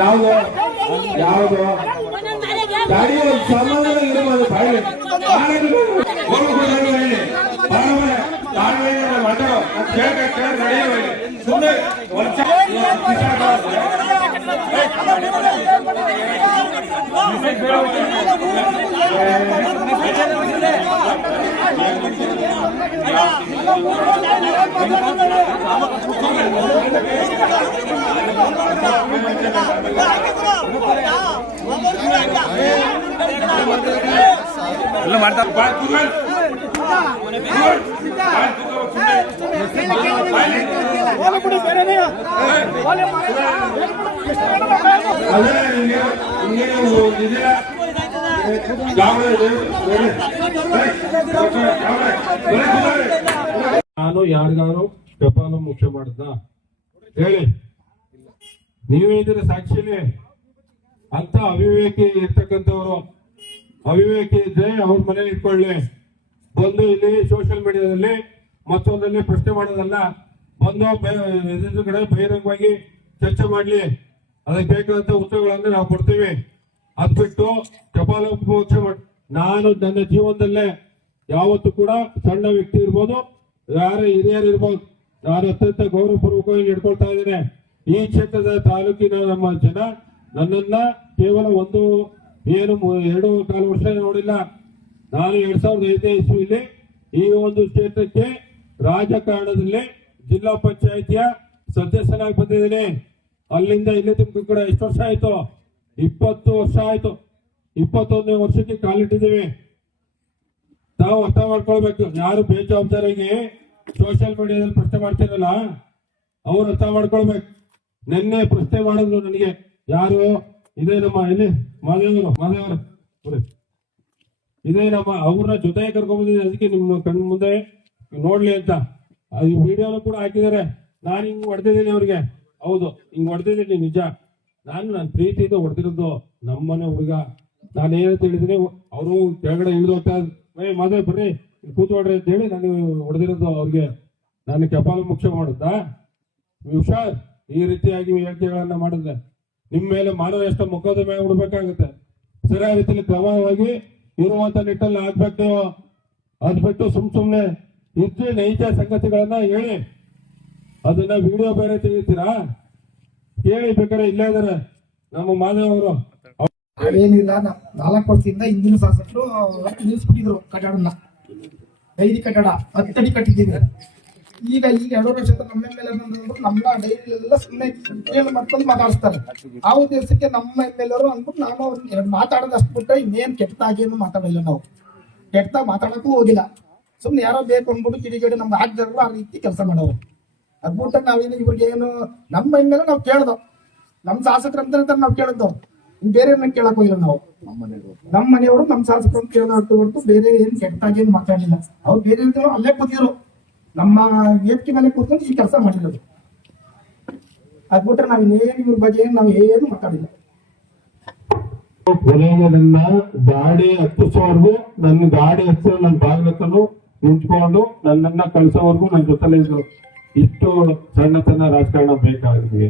ಯಾವುದು ಗಾಡಿ ಸಮಾಧಾನ ಇರಬಹುದು ಎಲ್ಲ ಮಾಡ್ತಾ ನಾನು ಯಾರಿಗಾರು ಟಪಾಲು ಮುಖ್ಯ ಮಾಡ್ದ ಹೇಳಿ, ನೀವೇ ಇದ್ರೆ ಸಾಕ್ಷಿಲಿ. ಅಂತ ಅವಿವೇಕಿ ಇರ್ತಕ್ಕಂಥವ್ರು, ಅವಿವೇಕಿ ಇದ್ರೆ ಅವ್ರ ಮನೇಲಿ ಇಟ್ಕೊಳ್ಳಿ. ಬಂದು ಇಲ್ಲಿ ಸೋಷಿಯಲ್ ಮೀಡಿಯಾದಲ್ಲಿ ಮತ್ತೊಂದಲ್ಲಿ ಪ್ರಶ್ನೆ ಮಾಡೋದಲ್ಲ, ಬಂದು ಎದುರುಗಡೆ ಬಹಿರಂಗವಾಗಿ ಚರ್ಚೆ ಮಾಡ್ಲಿ. ಅದಕ್ಕೆ ಬೇಕಾದಂತ ಉತ್ತರಗಳನ್ನು ನಾವು ಕೊಡ್ತೀವಿ. ಅದ್ ಬಿಟ್ಟು ಟಪಾಲು ಮೋಕ್ಷ ನಾನು ನನ್ನ ಜೀವನದಲ್ಲೇ ಯಾವತ್ತೂ ಕೂಡ ಸಣ್ಣ ವ್ಯಕ್ತಿ ಇರ್ಬೋದು, ಯಾರ ಹಿರಿಯರು ಇರ್ಬೋದು, ನಾನು ಅತ್ಯಂತ ಗೌರವಪೂರ್ವಕವಾಗಿ ನಡ್ಕೊಳ್ತಾ ಇದ್ದೇನೆ. ಈ ಕ್ಷೇತ್ರದ ತಾಲೂಕಿನ ನಮ್ಮ ಜನ ನನ್ನನ್ನ ಕೇವಲ 2.25 ವರ್ಷ ನೋಡಿಲ್ಲ. ನಾನು 2005 ಇಸ್ವಿಯಲ್ಲಿ ಈ ಒಂದು ಕ್ಷೇತ್ರಕ್ಕೆ ರಾಜಕಾರಣದಲ್ಲಿ ಜಿಲ್ಲಾ ಪಂಚಾಯಿತಿಯ ಸದಸ್ಯನಾಗಿ ಬಂದಿದ್ದೇನೆ. ಅಲ್ಲಿಂದ ಇಲ್ಲಿ ತನಕ ಕೂಡ ಎಷ್ಟು ವರ್ಷ ಆಯ್ತು? 20 ವರ್ಷ ಆಯ್ತು. 21ನೇ ವರ್ಷಕ್ಕೆ ಕಾಲಿಟ್ಟಿದ್ದೀವಿ. ತಾವು ಅರ್ಥ ಮಾಡ್ಕೊಳ್ಬೇಕು. ಯಾರು ಬೇಜವಾಬ್ದಾರಿಗೆ ಸೋಷಿಯಲ್ ಮೀಡಿಯಾದಲ್ಲಿ ಪ್ರಶ್ನೆ ಮಾಡ್ತಿರಲ್ಲ, ಅವ್ರು ಅರ್ಥ ಮಾಡ್ಕೊಳ್ಬೇಕು. ನಿನ್ನೆ ಪ್ರಶ್ನೆ ಮಾಡಿದ್ರು ನನಗೆ, ಯಾರು ಇದೇ ನಮ್ಮ ಇಲ್ಲಿ ಮಾದೇವರು ಇದೇ ನಮ್ಮ ಅವ್ರನ್ನ ಜೊತೆಗೆ ಕರ್ಕೊಂಡ್ಬಂದಿದ್ದೀನಿ. ಅದಕ್ಕೆ ನಿಮ್ಮ ಕಣ್ಣು ಮುಂದೆ ನೋಡ್ಲಿ ಅಂತ ಈ ವಿಡಿಯೋನು ಕೂಡ ಹಾಕಿದ್ದಾರೆ. ನಾನು ಹಿಂಗ್ ಹೊಡೆದಿದ್ದೀನಿ ಅವ್ರಿಗೆ. ಹೌದು, ಹಿಂಗ್ ಹೊಡೆದಿದ್ದೀನಿ ನಿಜ. ನನ್ನ ಪ್ರೀತಿಯಿಂದ ಹೊಡೆದಿರೋದು ನಮ್ಮನೆ ಹುಡುಗ. ನಾನು ಏನಂತ ಹೇಳಿದ್ರೆ, ಅವರು ಕೆಳಗಡೆ ಇಳಿದು ಹೋಗ್ತಾ ಮಾದೇ ಬರ್ರಿ ಕೂತ್ಕೊಡ್ರಿ ಅಂತ ಹೇಳಿ ನಾನು ಹೊಡೆದಿರೋದು ಅವ್ರಿಗೆ. ನಾನು ಟಪಾಲು ಮುಖ್ಯ ಮಾಡುತ್ತಾ ಹುಷಾರ್ ಈ ರೀತಿಯಾಗಿ ಹೇಳಿಕೆಗಳನ್ನ ಮಾಡಿದ್ರೆ ನಿಮ್ಮ ಮೇಲೆ ಮಾನವ ಎಷ್ಟು ಮೊಕದ್ದಮೆ ಬಿಡ್ಬೇಕಾಗುತ್ತೆ. ಸರಿಯಾದ ರೀತಿಯಲ್ಲಿ ಕ್ರಮವಾಗಿ ಇರುವಂತ ನಿಟ್ಟಲ್ಲಿ ಆಗ್ಬೇಕು ನೀವು. ಅದ್ ಬಿಟ್ಟು ಸುಮ್ನೆ ಇದ್ರೆ ನೈಜ ಸಂಗತಿಗಳನ್ನ ಹೇಳಿ, ಅದನ್ನ ವಿಡಿಯೋ ಬೇರೆ ತೆಗಿತೀರಾ? ಕೇಳಿ ಬೇಕಾದ್ರೆ ಇಲ್ಲೇ ಇದಾರೆ ನಮ್ಮ ಮಾಧವ್ ಅದೇನಿಲ್ಲ. 4 ವರ್ಷದಿಂದ ಹಿಂದಿನ ಶಾಸಕರು ನಿಲ್ಲಿಸ್ಬಿಟ್ಟಿದ್ರು ಕಟ್ಟಡನ, ಡೈರಿ ಕಟ್ಟಡ 10 ಅಡಿ ಕಟ್ಟಿದ್ದೀವಿ. ಈಗ 2 ವರ್ಷದ ನಮ್ಮ ಮೇಲೆ ಬಂದ್ರು, ನಮ್ಮ ಡೈರಿ ಎಲ್ಲ ಸುಮ್ಮನೆ ಮಾಡ್ಕೊಂಡು ಮಾತಾಡಿಸ್ತಾರೆ. ಆ ಉದ್ದೇಶಕ್ಕೆ ನಮ್ಮ MLA ಅವರು ಅಂದ್ಬಿಟ್ಟು ನಾನು ಅವ್ರನ್ನ ಮಾತಾಡೋದು ಅಷ್ಟು ಬಿಟ್ಟರೆ ಇನ್ನೇನು ಕೆಟ್ಟದಾಗೇನು ಮಾತಾಡಿಲ್ಲ. ನಾವು ಕೆಟ್ಟದಾಗ ಮಾತಾಡಕ್ಕೂ ಹೋಗಿಲ್ಲ. ಸುಮ್ಮನೆ ಯಾರೋ ಬೇಕು ಅಂದ್ಬಿಟ್ಟು ಕಿಡಿಗೇಡಿ ನಮ್ಗೆ ಹಾಕ್ದಾರಲ್ಲ ಆ ರೀತಿ ಕೆಲಸ ಮಾಡೋರು. ಅದ್ ಬಿಟ್ಟಾಗ ನಾವೇನು ಇವ್ರಿಗೆ ಏನು ನಮ್ಮ MLA ನಾವು ಕೇಳ್ದೋ, ನಮ್ಮ ಶಾಸಕರಂತ ನಾವು ಕೇಳಿದ್ದು, ಬೇರೆ ಕೇಳಕ್ ಹೋಗಿಲ್ಲ. ನಾವು ನಮ್ಮ ಮನೆಯವರು ನಮ್ಮ ಶಾಸಕರು ಕೇಳೋದು ಹೊರತು ಬೇರೆ ಏನ್ ಕೆಟ್ಟಾಗೇನು ಮಾತಾಡಿಲ್ಲ. ಅವ್ರು ಬೇರೆ ಅಲ್ಲೇ ಕೂತಿದ್ರು, ನಮ್ಮ ವೇದಿಕೆ ಮೇಲೆ ಕೂತ್ಕೊಂಡು ಈ ಕೆಲಸ ಮಾಡಿರೋದು. ಅದ್ಬಿಟ್ರೆ ನಾವ್ ಇನ್ನೇನು ಇವ್ರ ಬಗ್ಗೆ ನಾವ್ ಏನು ಮಾತಾಡಿಲ್ಲ. ಕೊನೆಗೆ ನನ್ನ ಗಾಡಿ ಹತ್ತಿಸೋವರೆಗೂ, ನನ್ನ ಗಾಡಿ ಹತ್ತಿಸೋ ನನ್ನ ಬಾಗಿಲತ್ತನು ನಿಂತ್ಕೊಂಡು ನನ್ನನ್ನ ಕಳ್ಸೋವರೆಗೂ ನನ್ನ ಜೊತೆಲೇ ಇದ್ರು. ಇಷ್ಟು ಸಣ್ಣತನ ರಾಜಕಾರಣ ಬೇಕಾಗಿದೆ.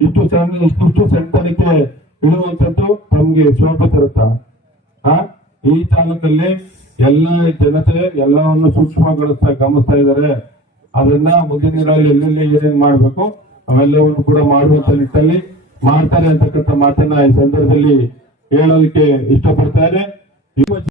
ಇಷ್ಟು ಸಣ್ಣತನಕ್ಕೆ ಇರುವಂತದ್ದು ತಮ್ಗೆ ಶೋಭೆ ತರುತ್ತಾ? ಈ ತಾಲೂಕಲ್ಲಿ ಎಲ್ಲ ಜನತೆ ಎಲ್ಲವನ್ನು ಸೂಕ್ಷ್ಮಗೊಳಿಸ್ತಾ ಗಮನಿಸ್ತಾ ಇದ್ದಾರೆ. ಅದನ್ನ ಮುಂದಿನ ದಿನಗಳಲ್ಲಿ ಎಲ್ಲೆಲ್ಲಿ ಏನೇನ್ ಮಾಡ್ಬೇಕು ಅವೆಲ್ಲವನ್ನು ಕೂಡ ಮಾಡುವಂತ ನಿಟ್ಟಲ್ಲಿ ಮಾಡ್ತಾರೆ ಅಂತಕ್ಕಂಥ ಮಾತನ್ನ ಈ ಸಂದರ್ಭದಲ್ಲಿ ಹೇಳೋದಕ್ಕೆ ಇಷ್ಟಪಡ್ತಾರೆ.